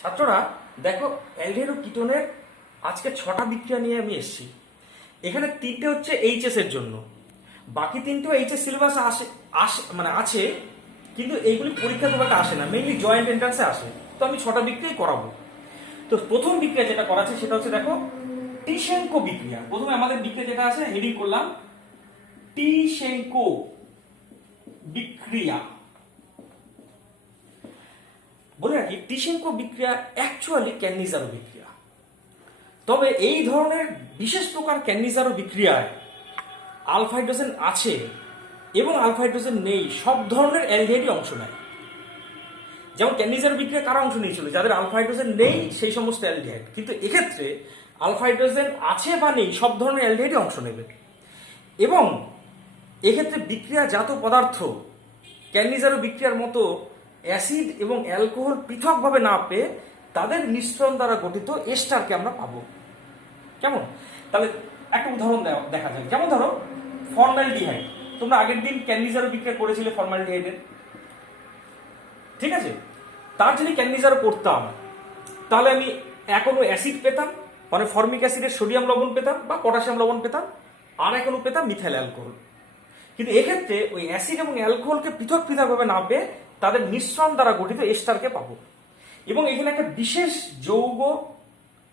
ছাত্ররা দেখো, অ্যালডিহাইড ও কিটোনের আজকে 6টা বিক্রিয়া নিয়ে আমি এসেছি। এখানে 3টে হচ্ছে এইচএস এর জন্য, বাকি 3টেও এইচএস সিলেবাস আছে, কিন্তু এইগুলি পরীক্ষা খুব একটা আসে না, মেইনলি জয়েন্ট এন্ট্রান্সে আসে। তো আমি 6টা বিক্রিয়াই করাবো। তো প্রথম বিক্রিয়া যেটা করাচ্ছে সেটা হচ্ছে দেখো টিশেঙ্কো বিক্রিয়া। প্রথমে আমাদের বিক্রিয়া যেটা আছে হেডিং করলাম টিশেঙ্কো বিক্রিয়া। বলে রাখি, টিশেঙ্কো বিক্রিয়া অ্যাকচুয়ালি ক্যান্নিজারো বিক্রিয়া। তবে এই ধরনের বিশেষ প্রকার ক্যান্নিজারো বিক্রিয়ায় আলফা হাইড্রোজেন আছে এবং আলফা হাইড্রোজেন নেই, সব ধরনের অ্যালডিহাইডই অংশ নেয়। যেমন ক্যান্নিজারো বিক্রিয়া কারা অংশ নিয়েছিল? যাদের আলফা হাইড্রোজেন নেই সেই সমস্ত অ্যালডিহাইড। কিন্তু এক্ষেত্রে আলফা হাইড্রোজেন আছে বা নেই, সব ধরনের অ্যালডিহাইডই অংশ নেবে। এবং এক্ষেত্রে বিক্রিয়াজাত পদার্থ ক্যান্নিজারো বিক্রিয়ার মতো অ্যাসিড এবং অ্যালকোহল পৃথকভাবে না পেয়ে তাদের মিশ্রণ দ্বারা গঠিত এস্টারকে আমরা পাবো। কেমন? তাহলে একটা উদাহরণ দেখা যায়। যেমন ধরো ফর্মালডিহাইড। তোমরা আগের দিন ক্যান্নিজারো বিক্রিয়া করেছিলে ফর্মালডিহাইডের, ঠিক আছে? তার যদি ক্যান্নিজারো করতাম তাহলে আমি এখনো অ্যাসিড পেতাম, মানে ফর্মিক অ্যাসিডের সোডিয়াম লবণ পেতাম বা পটাশিয়াম লবণ পেতাম, আর এখনো পেতাম মিথাইল অ্যালকোহল। কিন্তু এক্ষেত্রে ওই অ্যাসিড এবং অ্যালকোহলকে পৃথক পৃথকভাবে না পেয়ে তাদের মিশ্রণ দ্বারা গঠিত এস্টারকে পাবো। এবং এখানে একটা বিশেষ যৌগ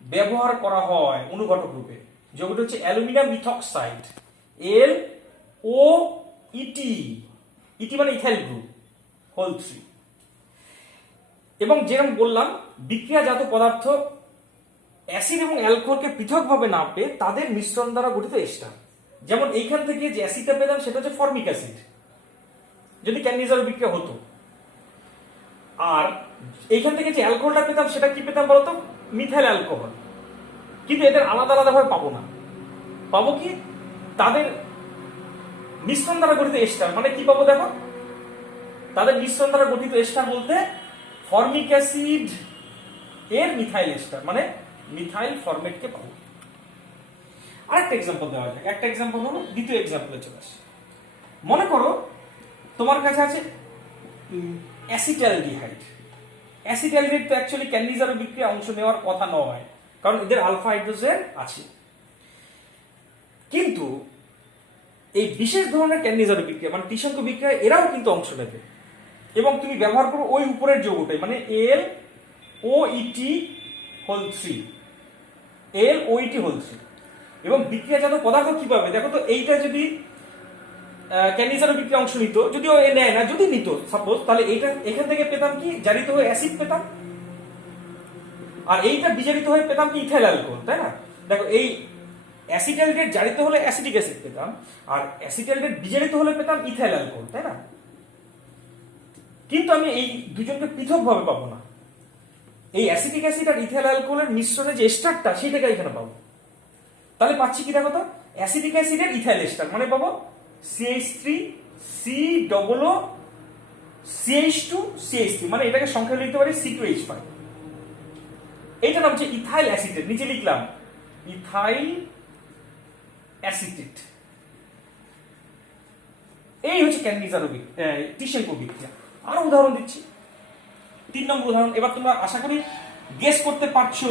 ব্যবহার করা হয় অনুঘটক রূপে। যৌগটা হচ্ছে অ্যালুমিনিয়াম ইথক্সাইড, এল ও ইটি। ইটি মানে ইথাইল গ্রুপ হোল 3। এবং যেরকম বললাম, বিক্রিয়াজাত পদার্থ অ্যাসিড এবং অ্যালকোহলকে পৃথকভাবে না পেয়ে তাদের মিশ্রণ দ্বারা গঠিত এস্টার। যেমন এইখান থেকে যে অ্যাসিডটা পেতাম সেটা হচ্ছে ফর্মিক অ্যাসিড, যদি ক্যান্নিজারো বিক্রিয়া হতো। আর এইখান থেকে যে অ্যালকোহলটা পেতাম সেটা কি পেতাম বলতো? Methyl alcohol. কিন্তু এদের আলাদা আলাদা ভাবে পাবো না। পাবো কি? তাদের মিশ্রণ দ্বারা গঠিত এস্টার। মানে কি পাবো দেখো, তাদের মিশ্রণ দ্বারা গঠিত এস্টার বলতে ফর্মিক অ্যাসিড এর মিথাইল এস্টার, মানে মিথাইল ফরমেটকে পাবো। আরেকটা এক্সাম্পল দেওয়া যাক। একটা এক্সাম্পল হলো, দ্বিতীয় এক্সাম্পলে চলে আসে। মনে করো তোমার কাছে আছে অ্যাসিটালডিহাইড। অ্যাসিটালডিহাইড তো অ্যাকচুয়ালি ক্যান্নিজারো বিক্রিয়া অংশ নেওয়ার কথা নয়, কারণ এদের আলফা হাইড্রোজেন আছে। কিন্তু এই বিশেষ ধরনের ক্যান্নিজারো বিক্রিয়া মানে টিশেঙ্কো বিক্রিয়ায় এরাও কিন্তু অংশ নেবে। এবং তুমি ব্যবহার করো ওই উপরের যৌগটাই, মানে এল ও ইটি হোল 3, এল ও ইটি হোল 3। এবং বিক্রিয়াজাত পদার্থ কি পাবে দেখো তো। এইটা যদি ক্যান্নিজারো বিক্রিয়া অংশ নিত, যদিও এ নেয় না, যদি নিত সাপোজ, তাহলে এইটা এখান থেকে পেতাম কি? জারিত হয়ে অ্যাসিড পেতাম। আর এইটা বিজারিত হয়ে পেতাম কি? ইথাইল অ্যালকোহল, তাই না? দেখো, এই অ্যাসিটালডেট জারিত হলে অ্যাসিটিক অ্যাসিড পেতাম, আর অ্যাসিটালডেট বিজারিত হলে পেতাম ইথাইল অ্যালকোহল, তাই না? কিন্তু আমি এই দুজনকে পৃথকভাবে পাবো না। এই অ্যাসিটিক অ্যাসিড আর ইথাইল অ্যালকোহলের মিশ্রণে যে এস্টারটা সেটাকে এখানে পাবো। তাহলে পাচ্ছি কি দেখো তো, অ্যাসিটিক অ্যাসিডের ইথাইল এস্টার, মানে পাবো CH3 COO CH2 CH3, মানে এটাকে সংখ্যা লিখতে পারি C2H5। এইটার নাম হচ্ছে ইথাইল অ্যাসিটেট। নিচে লিখলাম ইথাইল অ্যাসিটেট। এই হচ্ছে ক্যান্নিজারো টিশেঙ্কো বিক্রিয়া। আরো উদাহরণ দিচ্ছি, 3 নম্বর উদাহরণ। এবার তোমরা আশা করি গেস করতে পারছো।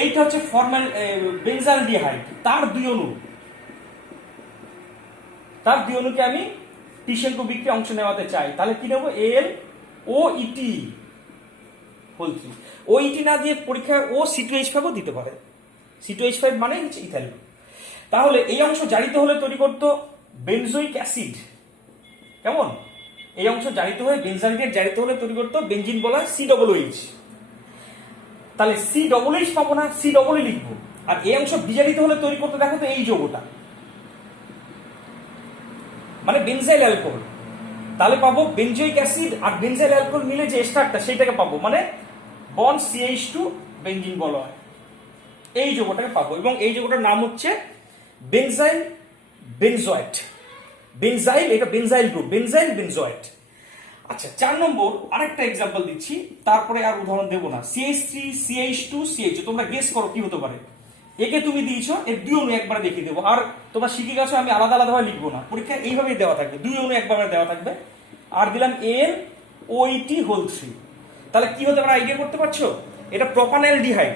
এইটা হচ্ছে বেনজালডিহাইড, তার 2 অণু। তার 2 অণুকে আমি টিশেঙ্কো বিক্রিয়া অংশ নেওয়াতে চাই। তাহলে কি নেবো? এল ও ইটি হোল 3। ও ইটি না দিয়ে পরীক্ষায় ও C2H5 দিতে পারে। C2H5 মানে হচ্ছে ইথাইল। তাহলে এই অংশ জারিত হলে তৈরি করতো বেনজোইক অ্যাসিড। কেমন? এই অংশ জারিত হয়ে বেনজালডিহাইড জারিত হলে তৈরি করতো বেনজিন বলা হয় COOH। তাহলে COOH পাবো না, COO লিখবো। আর এই অংশ বিজারিত হলে তৈরি করতে দেখো তো এই যৌগটা, মানে বেনজাইল অ্যালকোহল। তাহলে পাবো বেনজোইক অ্যাসিড আর বেনজাইল অ্যালকোহল মিলে যে এস্টারটা সেটাকে পাবো, মানে বন্ড CH2 বেনজিন বলা হয়। এই যৌগটাকে পাবো, এবং এই যৌগটার নাম হচ্ছে বেনজাইল বেনজয়েট। বেনজাইল, এটা বেনজাইল গ্রুপ, বেনজাইল বেনজয়েট। আচ্ছা, 4 নম্বর আরেকটা এক্সাম্পল দিচ্ছি, তারপরে আর উদাহরণ দেবো না। CH3 CH2 CH2, তোমরা গেস করো কি হতে পারে। একে তুমি দিয়েছো, এর 2 অণু একবারে দেখিয়ে দেবো। আর তোমরা শিখে গেছো, আমি আলাদা আলাদা ভাবে লিখবো না, পরীক্ষায় এইভাবেই দেওয়া থাকবে, 2 অণু একবারে দেওয়া থাকবে। আর দিলাম এল ও ইটি হোল 3। তাহলে কি হতে পারে আইডিয়া করতে পারছো? এটা প্রোপানঅ্যালডিহাইড।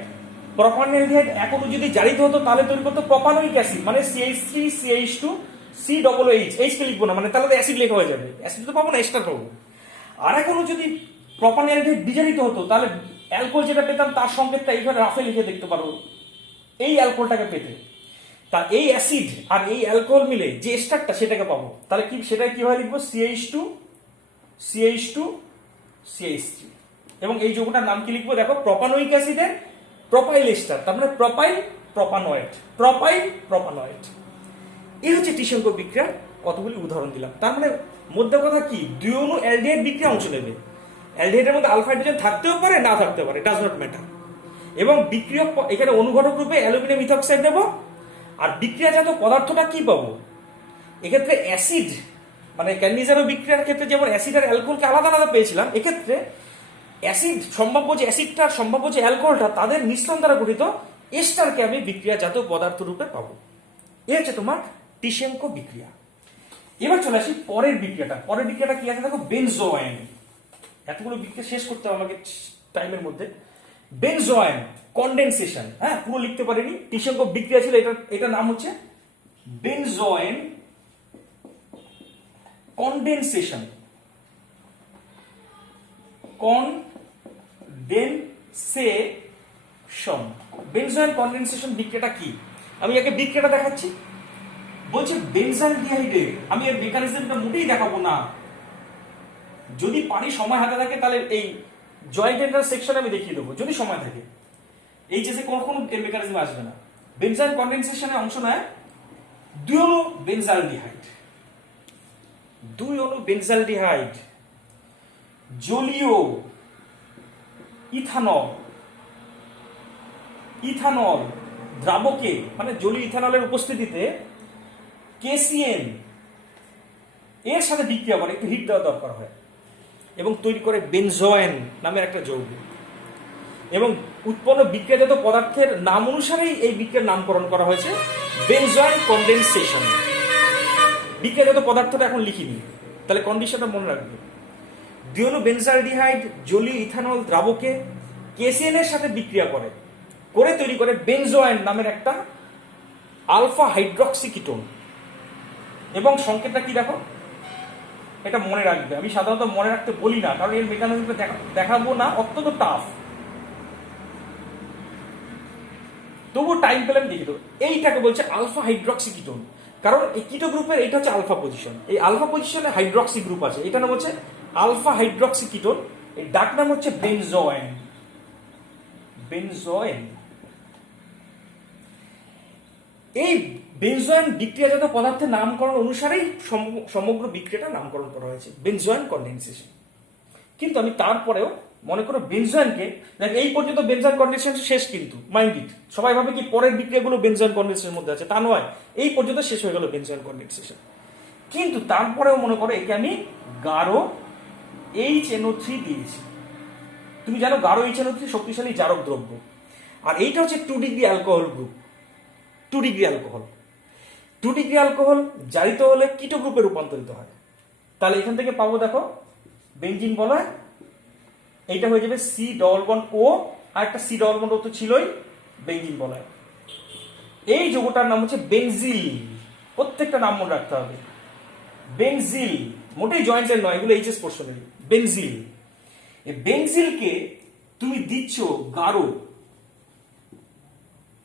প্রোপানঅ্যালডিহাইড এখনো যদি জারিত হতো তাহলে তৈরি করতো প্রোপানোইক অ্যাসিড, মানে CH3 CH2 COOH। H K লিখবো না, মানে তাহলে তো অ্যাসিড লেখা হয়ে যাবে, অ্যাসিড তো পাবো না, এস্টার পাবো। আর এখনো যদি প্রোপানঅ্যালডিহাইড বিজারিত হতো তাহলে অ্যালকোহল যেটা পেতাম তার সংকেতটা এইভাবে রাফে লিখে দেখতে পারো এই অ্যালকোহলটাকে পেতে। তা এই অ্যাসিড আর এই অ্যালকোহল মিলে যে এস্টারটা সেটাকে পাবো, তাহলে কি সেটাকে কিভাবে লিখবো? CH2 CH2 CH3। এবং এই যৌগটার নাম কি লিখবো দেখো? প্রোপানোইক অ্যাসিডের প্রোপাইল এস্টার, তার মানে প্রোপাইল প্রোপানয়েড, প্রোপাইল প্রোপানয়েড। এই হচ্ছে টিসেঙ্কো বিক্রিয়ার কতগুলি উদাহরণ দিলাম। তার মানে মধ্যে কথা কি, দুই অণু অ্যালডিহাইড বিক্রিয়া অংশ নেবে। অ্যালডিহাইডের মধ্যে আলফা হাইড্রোজেন থাকতেও পারে, না থাকতে পারে, ডাজ নট ম্যাটার। এবং বিক্রিয়ক এখানে অনুঘটক রূপে অ্যালুমিনিয়াম ইথক্সাইড নেব। আর বিক্রিয়াজাত পদার্থটা কি পাবো? এক্ষেত্রে অ্যাসিড, মানে ক্যান্ডিজারো বিক্রিয়ার ক্ষেত্রে যেমন অ্যাসিড আর অ্যালকোহলকে আলাদা আলাদা পেয়েছিলাম, এক্ষেত্রে অ্যাসিড সম্ভাব্য যে অ্যাসিডটা সম্ভাব্য যে অ্যালকোহলটা তাদের মিশ্রণ দ্বারা গঠিত এস্টারকে আমি বিক্রিয়াজাত পদার্থ রূপে পাবো। এই হচ্ছে তোমার টিসেঙ্কো বিক্রিয়া। এবার চলে আসি পরের বিক্রিয়াটা। পরের বিক্রিয়াটা কি আছে দেখো? বেনজোয়াইন। এতগুলো বিক্রিয়া শেষ করতে হবে আমাকে টাইমের মধ্যে। বেনজোয়াইন কনডেনসেশন, হ্যাঁ পুরো লিখতে পারিনি। টিসেঙ্কো বিক্রিয়া ছিল, এটার নাম হচ্ছে বেনজোয়াইন কনডেনসেশন। কনডেনসেশন, বেনজোয়াইন কনডেনসেশন বিক্রিয়াটা কি? আমি আগে বিক্রিয়াটা দেখাচ্ছি। বলছে বেনজালডিহাইডে, আমি এর মেকানিজমটা মোটেই দেখাবো না, যদি পারি সময় হাতে থাকে তাহলে এই জয়েন্ট এন্টার সেকশনে আমি দেখিয়ে দেবো, যদি সময় থাকে। এই যে কখনো এর মেকানিজম আসবে না। বেনজাইল কনডেনসেশনে অংশ নেয় দুই অণু বেনজালডিহাইড, দুই অণু বেনজালডিহাইড জলীয় ইথানল, ইথানল দ্রাবকে, মানে জলীয় ইথানলের উপস্থিতিতে KCN এর সাথে বিক্রিয়া করে, একটু হিট দেওয়া দরকার হয়, এবং তৈরি করে বেনজোয়েন নামের একটা যৌগ। এবং উৎপন্ন বিক্রিয়াজাত পদার্থের নাম অনুসারেই এই বিক্রিয়ার নামকরণ করা হয়েছে বেনজোয়েন কনডেনসেশন। বিক্রিয়াজাত পদার্থটা এখন লিখিনি, তাহলে কন্ডিশনটা মনে রাখবে। দুই অণু বেনজালডিহাইড জলীয় ইথানল দ্রাবকে KCN এর সাথে বিক্রিয়া করে, করে তৈরি করে বেনজোয়েন নামের একটা আলফা হাইড্রক্সি কিটোন। এবং সংকেতটা কি দেখো? এটা মনে রাখবে, আমি সাধারণত মনে রাখতে বলি না, কারণ এর মেকানিজমটা দেখাবো না, অত্যন্ত টাফ। তবু টাইম পেলে আমি দেখে দেবো। এইটাকে বলছে আলফা হাইড্রক্সি কিটোন, কারণ এই কিটো গ্রুপের এটা হচ্ছে আলফা পজিশন, এই আলফা পজিশনে হাইড্রক্সি গ্রুপ আছে, এটা নাম হচ্ছে আলফা হাইড্রক্সি কিটোন। এই ডাক নাম হচ্ছে বেনজোয়েন। বেনজোয়েন, এই বেনজোয়েন বিক্রিয়াজাত পদার্থের নামকরণ অনুসারেই সমগ্র বিক্রিয়াটা নামকরণ করা হয়েছে বেনজোয়েন কনডেনসেশন। কিন্তু আমি তারপরেও মনে করো বেনজোয়েনকে, এই পর্যন্ত বেনজোয়েন কনডেনসেশন শেষ, কিন্তু মাইন্ড ইট, সবাই ভাবে কি পরের বিক্রিয়াগুলো বেনজোয়েন কনডেনসেশনের মধ্যে আছে, তা নয়, এই পর্যন্ত শেষ হয়ে গেল বেনজোয়েন কনডেনসেশন। কিন্তু তারপরেও মনে করো একে আমি গাঢ় HNO3 দিয়েছি। তুমি জানো গাঢ় HNO3 শক্তিশালী জারক দ্রব্য, আর এইটা হচ্ছে 2 degree alcohol group. 2 degree alcohol, 2 degree alcohol জারিত হলে কিটো গ্রুপে রূপান্তরিত হয়। তাহলে এখান থেকে পাবো দেখো বেনজিন বলয়, এইটা হয়ে যাবে C ডবল বন্ড O, আর একটা C ডবল বন্ড O তো ছিলই, বেনজিন বলয়। এই যৌগটার নাম হচ্ছে বেনজিল, প্রত্যেকটা নাম মনে রাখতে হবে। বেনজিল মোটেই জয়েন্টের নয়, এগুলো এইচএস পোর্শনেরই। বেনজিল, এই বেনজিলকে তুমি দিচ্ছ গাঢ়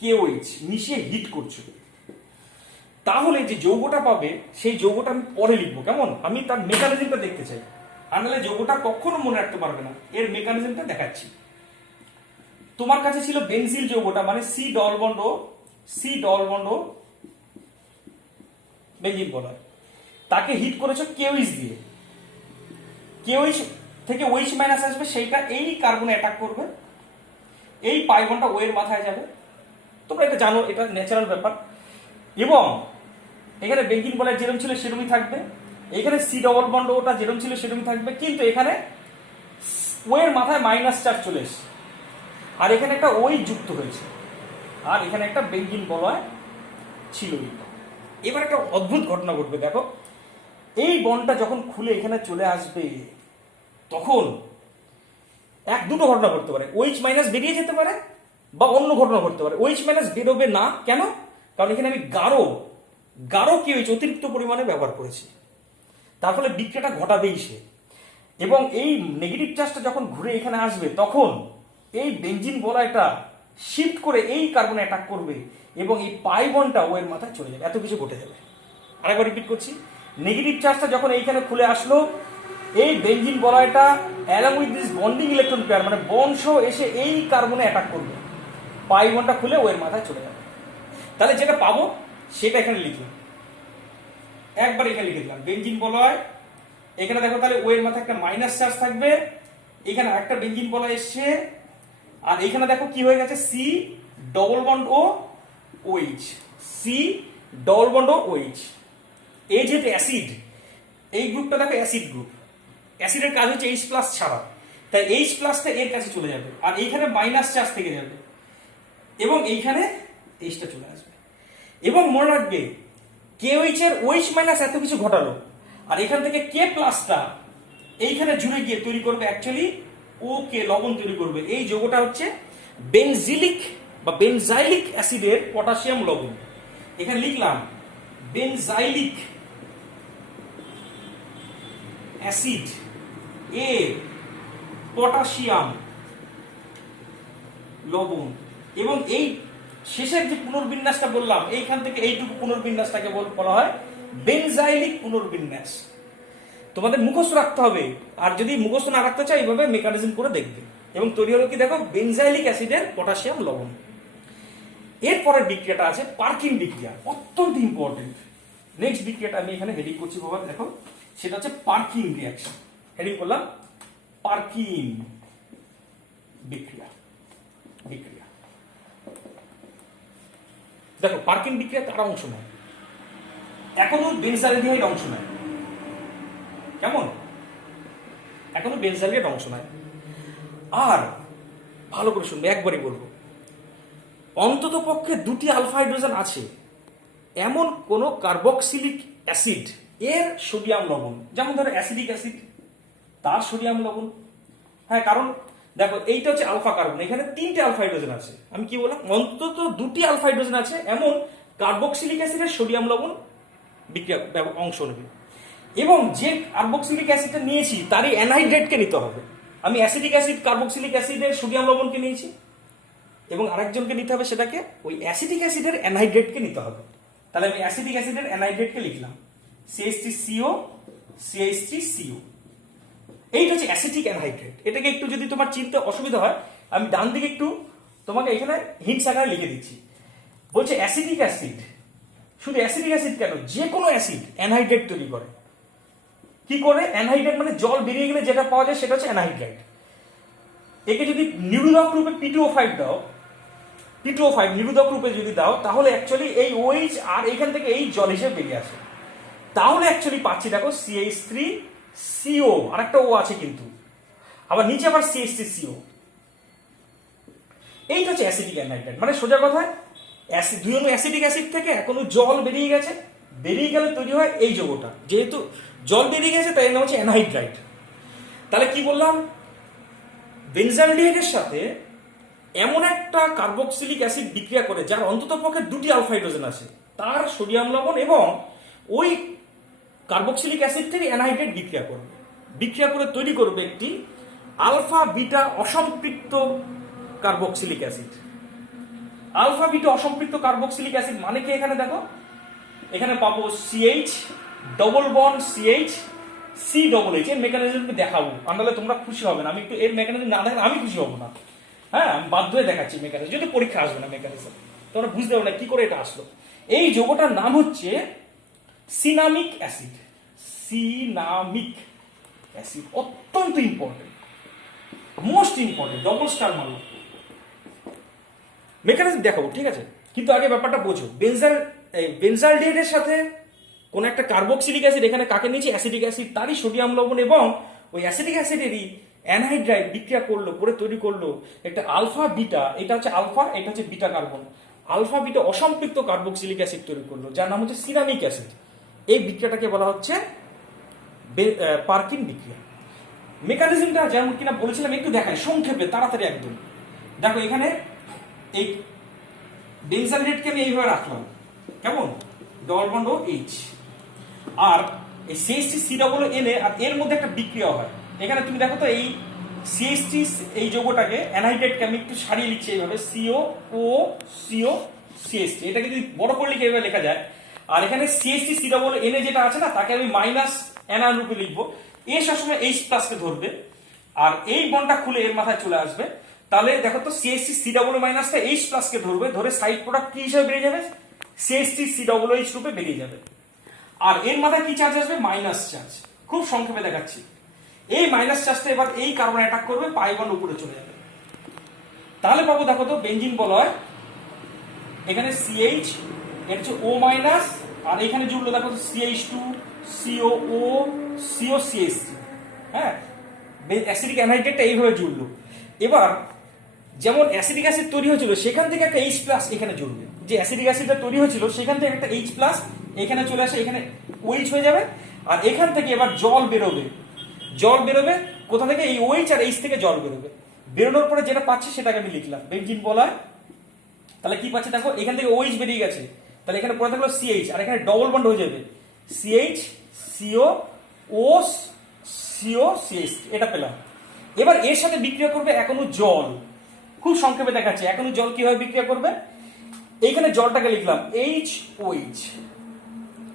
KOH মিশিয়ে হিট করছো, তাহলে যে যৌগটা পাবে সেই যৌগটা আমি পরে লিখবো, কেমন? আমি তার মেকানিজমটা দেখতে চাই, আর নাহলে যৌগটা কখনো মনে রাখতে পারবে না। এর মেকানিজমটা দেখাচ্ছি। তোমার কাছে ছিল বেনজিল যৌগটা, মানে C double bond O, C double bond O benzene বলা হয়। তাকে হিট করেছো KOH দিয়ে, KOH থেকে OH মাইনাস আসবে, সেইটা এই কার্বনে অ্যাটাক করবে, এই পাই বন্ডটা O এর মাথায় যাবে। তোমরা এটা জানো, এটা ন্যাচারাল ব্যাপার। এবং এখানে বেনজিন বলয় যেরকম ছিল সেরকমই থাকবে, এখানে C ডবল বন্ড ওটা যেরকম ছিল সেরকমই থাকবে, কিন্তু এখানে O এর মাথায় মাইনাস চার্জ চলে এসেছে, আর এখানে একটা OH যুক্ত হয়েছে, আর এখানে একটা বেনজিন বলয় ছিল। এবার একটা অদ্ভুত ঘটনা ঘটবে দেখো, এই বন্ডটা যখন খুলে এখানে চলে আসবে, তখন দুটো ঘটনা ঘটতে পারে, OH মাইনাস বেরিয়ে যেতে পারে বা অন্য ঘটনা ঘটতে পারে। OH মাইনাস বেরোবে না, কেন? কারণ এখানে আমি গাঢ় KOH অতিরিক্ত পরিমাণে ব্যবহার করেছি, তার ফলে বিক্রিয়াটা ঘটাবেই সে। এবং এই নেগেটিভ চার্জটা যখন ঘুরে এখানে আসবে তখন এই বেঞ্জিন বলয়টা শিফট করে এই কার্বনে অ্যাটাক করবে এবং এই পাই বন্ডটা ও এর মাথায় চলে যাবে, এত কিছু ঘটে যাবে। আরেকবার রিপিট করছি, নেগেটিভ চার্জটা যখন এইখানে খুলে আসলো, এই বেঞ্জিন বলয়টা along with this bonding electron pair মানে বন্ড সহ এসে এই কার্বনে অ্যাটাক করবে, পাই বন্ডটা খুলে ও এর মাথায় চলে যাবে। তাহলে যেটা পাবো সেটা এখানে লিখলাম, একবার এখানে লিখে দিলাম বেঞ্জিন বলয়। এখানে দেখো তাহলে ও এর মাথায় একটা মাইনাস চার্জ থাকবে, এখানে একটা বেঞ্জিন বলয় এসছে, আর এখানে দেখো কি হয়ে গেছে, সি ডবল বন্ড ও OH, সি ডবল বন্ড ও OH। এই যেহেতু অ্যাসিড, এই গ্রুপটা দেখো অ্যাসিড গ্রুপ, অ্যাসিডের কাজ হচ্ছে H প্লাস ছাড়া, তাই H প্লাসটা এর কাছে চলে যাবে আর এইখানে মাইনাস চার্জ থেকে যাবে এবং এইখানে Hটা চলে আসবে। এবং মনে রাখবে KOH এর OH মাইনাস এত কিছু ঘটালো, আর এখান থেকে K প্লাসটা এইখানে জুড়ে গিয়ে তৈরি করবে অ্যাকচুয়ালি OK লবণ তৈরি করবে। এই যৌগটা হচ্ছে বেনজিলিক বা বেনজাইলিক অ্যাসিডের পটাশিয়াম লবণ। এখানে লিখলাম বেনজাইলিক অ্যাসিড এ পটাশিয়াম লবণ। এবং এই শেষের যে পুনর্বিন্যাসটা বললাম, এইখান থেকে এইটুকু পুনর্বিন্যাসটাকে বলা হয় বেনজাইলিক পুনর্বিন্যাস। তোমাদের মুখস্থ রাখতে হবে, আর যদি মুখস্থ না রাখতে চাই এইভাবে মেকানিজম করে দেখবে। এবং তৈরি হলো কি দেখো, বেনজাইলিক অ্যাসিডের পটাশিয়াম লবণ। এরপরের বিক্রিয়াটা আছে পার্কিন বিক্রিয়া, অত্যন্ত ইম্পর্টেন্ট। নেক্সট বিক্রিয়াটা আমি এখানে হেডিং করছি বাবা, দেখো সেটা হচ্ছে পার্কিন রিয়াকশন। হেডিং করলাম পার্কিন বিক্রিয়া। দেখো পার্কিন বিক্রিয়া কারা অংশ নেয়? এখনো বেনজালডিহাইড অংশ নেয়। কেমন? এখনো বেনজালডিহাইড অংশ নেয়। আর ভালো করে শুনবে, একবারই বলবো, অন্তত পক্ষে 2টি আলফা হাইড্রোজেন আছে এমন কোন কার্বক্সিলিক অ্যাসিড এর সোডিয়াম লবণ, যেমন ধরো অ্যাসিডিক অ্যাসিড তার সোডিয়াম লবণ। হ্যাঁ, কারণ দেখো এইটা হচ্ছে আলফা কার্বন, এখানে 3টে আলফা হাইড্রোজেন আছে। আমি কি বললাম, অন্তত 2টি আলফা হাইড্রোজেন আছে এমন কার্বক্সিলিক অ্যাসিডের সোডিয়াম লবণ বিক্রিয়া অংশ নেবে। এবং যে কার্বক্সিলিক অ্যাসিডটা নিয়েছি তারই অ্যানহাইড্রেটকে নিতে হবে। আমি অ্যাসিডিক অ্যাসিড কার্বক্সিলিক অ্যাসিডের সোডিয়াম লবণকে নিয়েছি এবং আরেকজনকে নিতে হবে সেটাকে ওই অ্যাসিডিক অ্যাসিডের অ্যানহাইড্রেটকে নিতে হবে। তাহলে আমি অ্যাসিডিক অ্যাসিডের অ্যানহাইড্রেটকে লিখলাম CH3CO CH3CO। এইটা হচ্ছে অ্যাসিটিক অ্যানহাইড্রেট। এটাকে একটু যদি তোমার চিনতে অসুবিধা হয়, আমি ডান দিকে একটু তোমাকে এখানে হিন্টস আকারে লিখে দিচ্ছি। বলছে অ্যাসিডিক অ্যাসিড, শুধু অ্যাসিডিক অ্যাসিড কেন, যে কোনো অ্যাসিড অ্যানহাইড্রেট তৈরি করে। কি করে? অ্যানহাইড্রেট মানে জল বেরিয়ে গেলে যেটা পাওয়া যায় সেটা হচ্ছে অ্যানহাইড্রেট। একে যদি নিরোধক রূপে P2O5 দাও, P2O5 নিরোধক রূপে যদি দাও, তাহলে অ্যাকচুয়ালি এই OH আর এইখান থেকে এই জল হিসেবে বেরিয়ে আসে। তাহলে অ্যাকচুয়ালি পাচ্ছি দেখো CH3CO, আর একটা O আছে কিন্তু, আবার নিচে আবার CH3CO। এইটা হচ্ছে অ্যাসিডিক অ্যানহাইড্রেট। মানে সোজা কথায় দুই অণু অ্যাসিডিক অ্যাসিড থেকে এখনো জল বেরিয়ে গেছে, বেরিয়ে গেলে তৈরি হয় এই যৌগটা। যেহেতু জল বেরিয়ে গেছে তাই নাম হচ্ছে অ্যানহাইড্রাইট। তাহলে কি বললাম, বেনজালডিহাইডের সাথে এমন একটা কার্বক্সিলিক অ্যাসিড বিক্রিয়া করে যার অন্তত পক্ষে 2টি আলফা হাইড্রোজেন আছে, তার সোডিয়াম লবণ এবং ওই কার্বক্সিলিক অ্যাসিড থেকে অ্যানহাইড্রেট বিক্রিয়া করবে। বিক্রিয়া করে তৈরি করবে একটি আলফা বিটা অসম্পৃক্ত কার্বক্সিলিক অ্যাসিড। আলফা বিটা অসম্পৃক্ত কার্বক্সিলিক অ্যাসিড মানে কি? এখানে দেখো, এখানে পাবো CH double bond CH C+H। এর মেকানিজম দেখাবো, আনলে তোমরা খুশি হবে না। আমি একটু এর মেকানিজম না দেখলে আমি খুশি হবো না। হ্যাঁ, আমি বাধ্য হয়ে দেখাচ্ছি মেকানিজম, যদি পরীক্ষা আসবে না মেকানিজম তোমরা বুঝতে পারবে না কি করে এটা আসলো। এই যৌগটার নাম হচ্ছে সিনামিক অ্যাসিড। সিনামিক অ্যাসিড অত্যন্ত important, most important, double star মারো। মেকানিজম দেখাবো, ঠিক আছে? কিন্তু আগে ব্যাপারটা বোঝো, বেনজালডিহাইডের সাথে কোন একটা কার্বক্সিলিক অ্যাসিড, এখানে কাকে নিয়েছি? অ্যাসিডিক অ্যাসিড, তারই সোডিয়াম লবণ এবং ওই অ্যাসিডিক অ্যাসিডেরই অ্যানহাইড্রাইড বিক্রিয়া করলো, করে তৈরি করলো একটা আলফা বিটা। এটা হচ্ছে আলফা, এটা হচ্ছে বিটা কার্বন। আলফা বিটা অসম্পৃক্ত কার্বক্সিলিক অ্যাসিড তৈরি করলো যার নাম হচ্ছে সিনামিক অ্যাসিড। এই বিক্রিয়াটাকে বলা হচ্ছে পার্কিন বিক্রিয়া। মেকানিজমটা যেমন কিনা বলেছিলাম একটু দেখাই সংক্ষেপে তাড়াতাড়ি একদম। দেখো এখানে এই বেনজাইলেটকে আমি এইভাবে রাখলাম, কেমন, ডবল বন্ড ও এইচ, আর এই সিএইচটি সি ডবল এন এ, আর এর মধ্যে একটা বিক্রিয়া হয়। এখানে তুমি দেখো তো এই সিএইচটি এই যৌগটাকে অ্যানহাইড্রেটকে আমি একটু সারিয়ে লিখছি এইভাবে, সিও ও সিও সিএইচটি, এটাকে যদি বড় করে লিখে এইভাবে লেখা যায়। আর এখানে সিএইচটি সি ডবল এন এ যেটা আছে না, তাকে আমি মাইনাস অ্যানায়ন রূপে লিখবো। এ সবসময় এইচ প্লাসকে ধরবে, আর এই বন্ডটা খুলে এর মাথায় চলে আসবে। তাহলে দেখো তো সিএইচটি সি ডবল মাইনাসটা এইচ প্লাসকে ধরবে, ধরে সাইড প্রোডাক্ট কি হিসেবে বেরিয়ে যাবে, সিএইচটি সি ডবল এইচ রূপে বেরিয়ে যাবে। আর এর মাথায় কি চার্জ আসবে, মাইনাস চার্জ। খুব সংক্ষেপে দেখাচ্ছি, এই মাইনাস চার্জটা এবার এই কার্বন অ্যাটাক করবে, পাই বন্ড উপরে চলে যাবে। তাহলে পাবো দেখো তো বেনজিন বলয়, এখানে সিএইচ, এটা হচ্ছে ও মাইনাস, আর এখানে জুড়লো দেখো তো সিএইচ টু সিও ও সিও সিএইচ, হ্যাঁ, অ্যাসিডিক অ্যানহাইড্রেটটা এইভাবে জুড়লো। এবার যেমন অ্যাসিডিক অ্যাসিড তৈরি হয়েছিল সেখান থেকে একটা এইচ প্লাস এখানে জুড়বে, যে অ্যাসিডিক অ্যাসিডটা তৈরি হয়েছিল সেখান থেকে একটা এইচ প্লাস এখানে চলে আসে, এখানে ওইচ হয়ে যাবে। আর এখান থেকে এবার জল বেরোবে, জল বেরোবে কোথা থেকে, এই ওইচ আর এইচ থেকে জল বেরোবে। বেরোনোর পরে যেটা পাচ্ছি সেটাকে আমি লিখলাম বেনজিন বলয়। তাহলে কি পাচ্ছি দেখো, এখান থেকে ওইচ বেরিয়ে গেছে, তাহলে এখানে পড়ে থাকলো সিএইচ, আর এখানে ডবল বন্ড হয়ে যাবে, সিএইচ সিও ও সিও সিএইচ, এটা পেলাম। এবার এর সাথে বিক্রিয়া করবে এক অণু জল। খুব সংক্ষেপে দেখাচ্ছে এক অণু জল কিভাবে বিক্রিয়া করবে। এইখানে জলটাকে লিখলাম এইচ ওইচ,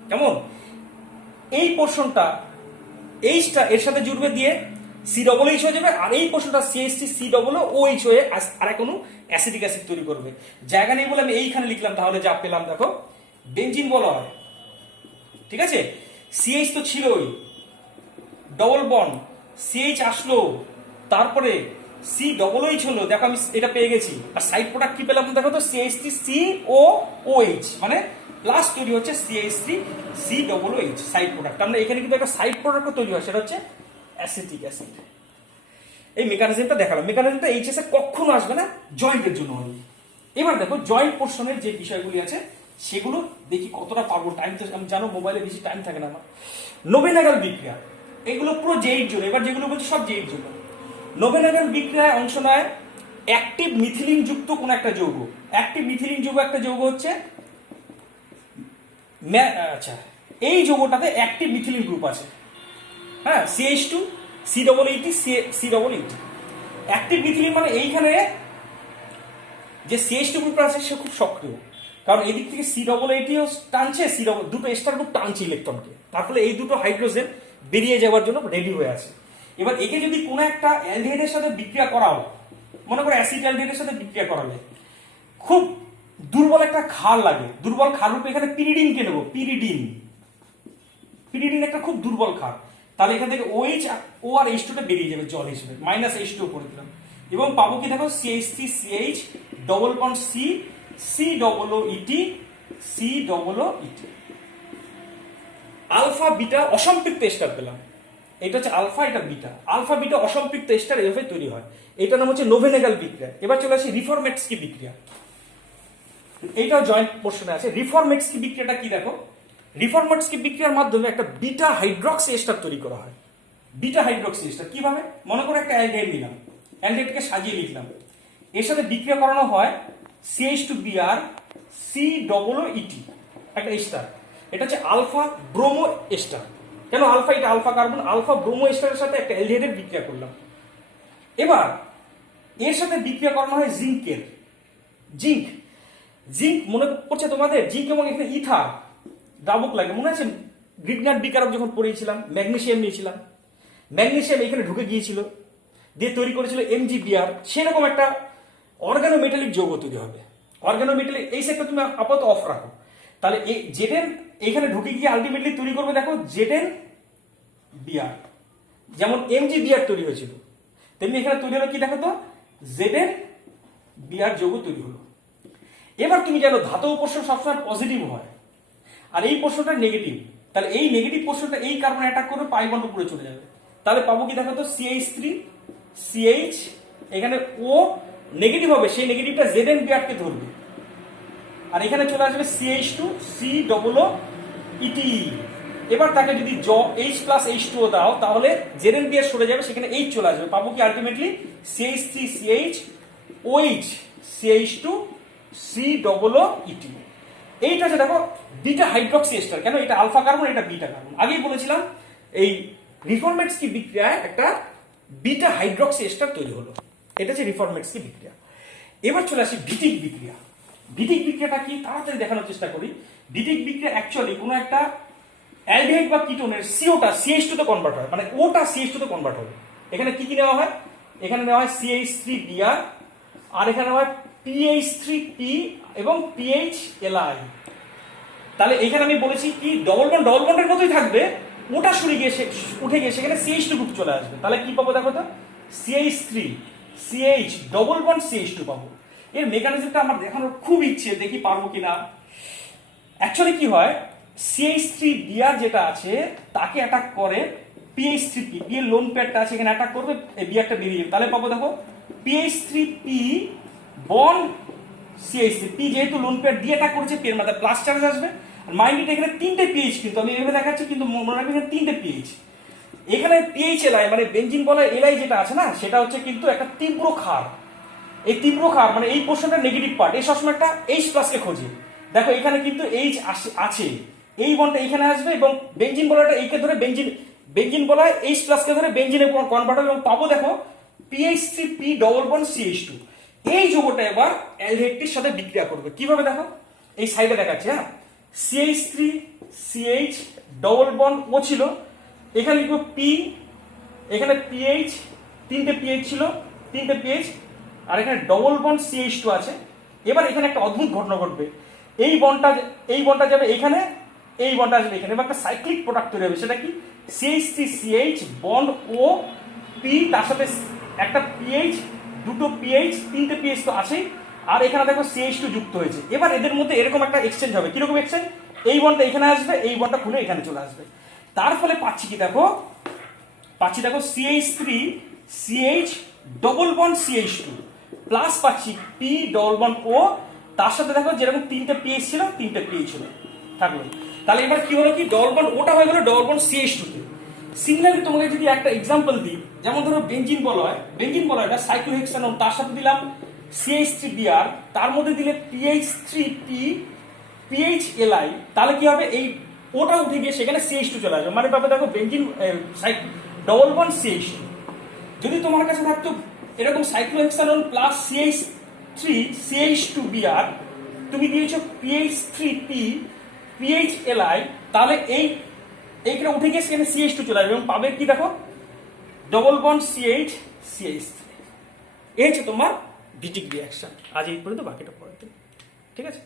কেমন, এই পোর্শনটা এইচটা এর সাথে জুড়বে দিয়ে সি ডবল এইচ হয়ে যাবে, আর এই পোর্শনটা সিএইচটি সি ডবল ওইচ হয়ে আর এক অণু অ্যাসিডিক অ্যাসিড তৈরি করবে। জায়গা নেই বলে আমি এইখানে লিখলাম, তাহলে যা পেলাম দেখো বেনজিন বলয়, ঠিক আছে। সিএইচ তো ছিলই, ডবল বন্ড সিএইচ আসলো, তারপরে সি ডবল এইচ হলো, দেখো আমি এটা পেয়ে গেছি। আর সাইড প্রোডাক্ট কি পেলাম দেখো তো, সিএইচটি সি ও ওএইচ, মানে প্লাস তৈরি হচ্ছে CHT C double H side product. আমরা এখানে কিন্তু একটা সাইড প্রোডাক্ট তৈরি হয়, সেটা হচ্ছে অ্যাসিটিক অ্যাসিড। এই মেকানিজমটা দেখালাম। মেকানিজমটা এইচএস এ কখনো আসবে না, জয়েন্টের জন্য হবে। এবার দেখো জয়েন্ট পোর্শনের যে বিষয়গুলি আছে সেগুলো দেখি কতটা পারবো। টাইম তো আমি জানো মোবাইলে বেশি টাইম থাকে না আমার। নোভেনাগাল বিক্রিয়া, এগুলো পুরো জেইর জন্য, এবার যেগুলো বলছি সব জেইর জন্য। নোভেনাগাল বিক্রিয়ায় অংশ নেয় অ্যাক্টিভ মিথিলিন যুক্ত কোন একটা যৌগ। অ্যাক্টিভ মিথিলিন যৌগ একটা যৌগ হচ্ছে, আচ্ছা, এই যৌগটাতে অ্যাক্টিভ মিথিলিন গ্রুপ আছে, হ্যাঁ, সিএইচ টু সি ডবল এইটি সি ডবল এইটি। অ্যাক্টিভ মিথিলিন মানে এইখানে যে সিএইচ টু গ্রুপটা আছে সে খুব সক্রিয়, কারণ এদিক থেকে সি ডবল এইটিও টানছে, সি ডবল দুটো এস্টার গ্রুপ টানছে ইলেকট্রনকে, তার ফলে এই দুটো হাইড্রোজেন বেরিয়ে যাওয়ার জন্য রেডি হয়ে আছে। এবার একে যদি কোনো একটা অ্যালডিহাইডের সাথে বিক্রিয়া করাও, মনে করো অ্যাসিড অ্যালডিহাইডের সাথে বিক্রিয়া করালে খুব দুর্বল একটা ক্ষার লাগে, দুর্বল ক্ষার রূপে এখানে পিরিডিনকে নেবো, পিরিডিন, পিরিডিন একটা খুব দুর্বল ক্ষার। তাহলে এখান থেকে ওএইচ ও আর এইচ টুটা বেরিয়ে যাবে জল হিসেবে, মাইনাস এইচ টু করে দিলাম, এবং পাবো কি দেখো CH three CH double bond C C double ET C double ET. Alpha beta অসম্পৃক্ত এস্টার পেলাম, এটা হচ্ছে আলফা, এটা বিটা। আলফা বিটা অসম্পৃক্ত এস্টার এভাবে তৈরি হয়, এটার নাম হচ্ছে নোভেনাগাল বিক্রিয়া। এবার চলে আসি রিফরমেটস্কি বিক্রিয়া, এইটাও জয়েন্ট পোর্শনে আছে। রিফরমেটস্কি বিক্রিয়াটা কি দেখো, রিফরমেটস্কি বিক্রিয়ার মাধ্যমে একটা বিটা হাইড্রক্সি এস্টার তৈরি করা হয়। বিটা হাইড্রক্সি এস্টার কিভাবে, মনে করো একটা অ্যালডিহাইড নিলাম, অ্যালডিহাইডকে সাজিয়ে লিখলাম, এর সাথে বিক্রিয়া করানো হয় CH two BR C double ET, একটা এস্টার, এটা হচ্ছে আলফা ব্রোমো এস্টার। কেন আলফা, এটা আলফা কার্বন, আলফা ব্রোমো এস্টারের সাথে একটা অ্যালডিহাইডের বিক্রিয়া করলাম। এবার এর সাথে বিক্রিয়া করানো হয় জিঙ্কের, জিঙ্ক, জিঙ্ক মনে পড়ছে তোমাদের, জিঙ্ক এবং এখানে ইথার দ্রাবক লাগে, মনে আছে গ্রিগনার বিকারক যখন পড়িয়েছিলাম, ম্যাগনেসিয়াম নিয়েছিলাম, ম্যাগনেসিয়াম এখানে ঢুকে গিয়েছিল, দিয়ে তৈরি করেছিল এমজিবিআর, সেরকম একটা অর্গানোমেটালিক যৌগ তৈরি হবে। অর্গানোমেটালিক এই সেটটা তুমি আপাতত অফ রাখো। তাহলে এই জেডেন এখানে ঢুকে গিয়ে আলটিমেটলি তৈরি করবে দেখো জেডেন বিআর, যেমন এমজিবিআর তৈরি হয়েছিল তেমনি এখানে তৈরি হলো কি দেখো তো জেডেন বিআর যৌগ তৈরি হলো। এবার তুমি জানো ধাতব পোর্শন সবসময় পজিটিভ হয় আর এই পোর্শনটা নেগেটিভ, তাহলে এই নেগেটিভ পোর্শনটা এই কার্বন অ্যাটাক করে পাই বন্ড উপরে চলে যাবে। তাহলে পাবো কি দেখো তো সিএইচ থ্রি সিএইচ, এখানে ও নেগেটিভ হবে, সেই নেগেটিভটা জেডেন বিআর কে ধরবে, আর এখানে চলে আসবে সিএইচ টু সি ডবল ইটি, এবার তাকে যদি H প্লাস H2O দাও তাহলে ZnBr সরে যাবে, সেখানে H চলে আসবে, পাবো কি ultimately CH3CH OH CH2 COOET। এইটা হচ্ছে দেখো বিটা হাইড্রক্সি এস্টার। কেন এটা আলফা কার্বন, এটা বিটা কার্বন। আগেই বলেছিলাম এই রিফরমেটস্কি বিক্রিয়ায় একটা বিটা হাইড্রক্সি এস্টার তৈরি হলো, এটা হচ্ছে রিফরমেটস্কি বিক্রিয়া। এবার চলে আসি ভিটিক বিক্রিয়া। ভিটিক বিক্রিয়াটা কি তাড়াতাড়ি দেখানোর চেষ্টা করি। ভিটিক বিক্রিয়া অ্যাকচুয়ালি কোনো একটা অ্যালডিহাইড বা কিটোনের সিওটা CH2 তে কনভার্ট হয়, মানে ওটা CH2 তে কনভার্ট হবে। এখানে কি কি নেওয়া হয়? এখানে নেওয়া হয় CH3Br, আর এখানে হয় PH3P এবং PHLi। তাহলে এখানে আমি বলেছি কি ডবল বন্ডের মতোই থাকবে, ওটা সরে গিয়ে উঠে গিয়ে সেখানে CH2 গ্রুপ চলে আসবে। তাহলে কি পাবো দেখো তো, CH3 CH double bond CH2 পাবো। এর মেকানিজমটা আমার দেখানোর খুব ইচ্ছে, দেখি পারবো কিনা। অ্যাকচুয়ালি কি হয়, CH3Br যেটা আছে তাকে অ্যাটাক করে PH3P, P এর লোন প্যাডটা আছে এখানে অ্যাটাক করবে, এই বিয়ারটা বেরিয়ে যাবে। তাহলে পাবো দেখো PH3P বন্ড CH3, P যেহেতু লোন প্যাড দিয়ে অ্যাটাক করেছে, P এর মাথায় প্লাস চার্জ আসবে। আর মাইন্ড ইট এখানে 3টে PH, কিন্তু আমি এভাবে দেখাচ্ছি কিন্তু মনে রাখবেন এখানে 3টে PH। এখানে PHLi মানে বেনজিন বলা এলাই যেটা আছে না, সেটা হচ্ছে কিন্তু একটা তীব্র ক্ষার। এই তীব্র ক্ষার মানে এই পোর্শনটা নেগেটিভ পার্ট, এই সবসময় একটা H প্লাসকে খোঁজে। দেখো এখানে কিন্তু H আছে, এই বন্ডটা এখানে আসবে এবং বেনজিন বলাটা এইকে ধরে বেনজিন বলায় H প্লাসকে ধরে বেনজিনে কনভার্ট হবে এবং পাবো দেখো PH3P ডবল বন্ড CH2। এই যৌগটা এবার অ্যালডিহাইডটির সাথে বিক্রিয়া করবে কিভাবে দেখো, এই সাইডে দেখাচ্ছি। হ্যাঁ, CH3 CH ডবল বন্ড ও ছিল, এখানে লিখবো P, এখানে PH, 3টে PH ছিল, 3টে PH, আর এখানে ডবল বন্ড CH2 আছে। এবার এখানে একটা অদ্ভুত ঘটনা ঘটবে, এই বন্ডটা যাবে এখানে, এই বন্ডটা আসবে এখানে, এবার একটা সাইক্লিক প্রোডাক্ট তৈরি হবে। সেটা কি, CH3CH বন্ড ও P, তার সাথে একটা PH, দুটো PH, 3টে PH তো আছেই, আর এখানে দেখো CH2 যুক্ত হয়েছে। এবার এদের মধ্যে এরকম একটা এক্সচেঞ্জ হবে। কিরকম এক্সচেঞ্জ, এই বন্ডটা এখানে আসবে, এই বন্ডটা খুলে এখানে চলে আসবে। তার ফলে পাচ্ছি কি দেখো, CH3 CH double bond CH2 plus পাচ্ছি P ডবল বন্ড ও, তার সাথে দেখো যেরকম 3টে PH ছিল, 3টে PH হলো থাকলো। তাহলে এবার কি হলো কি, ডবল বন্ড ওটা হয়ে গেল ডবল বন্ড CH2 তে। সিমিলারলি তোমাকে যদি একটা এক্সাম্পল দিই, যেমন ধরো বেনজিন বলয়টা সাইক্লোহেক্সানন, তার সাথে দিলাম CH3Br, তার মধ্যে দিলে PH3P PHLi, তাহলে কি হবে, এই ওটা উঠে গিয়ে সেখানে CH2 চলে আসবে, মানে পাবে দেখো বেনজিন ডবল বন্ড CH2। যদি তোমার কাছে থাকতো এরকম সাইক্লোহেক্সানন প্লাস CH3 CH2Br, তুমি দিয়েছো PH3P PHLi, তাহলে এইখানে উঠে গিয়ে সেখানে CH2 চলে আসবে এবং পাবে কি দেখো ডবল বন্ড CH CH3। এই হচ্ছে তোমার ভিটিক রিঅ্যাকশন। আজ এই পর্যন্ত, বাকিটা পরের দিন। ঠিক আছে।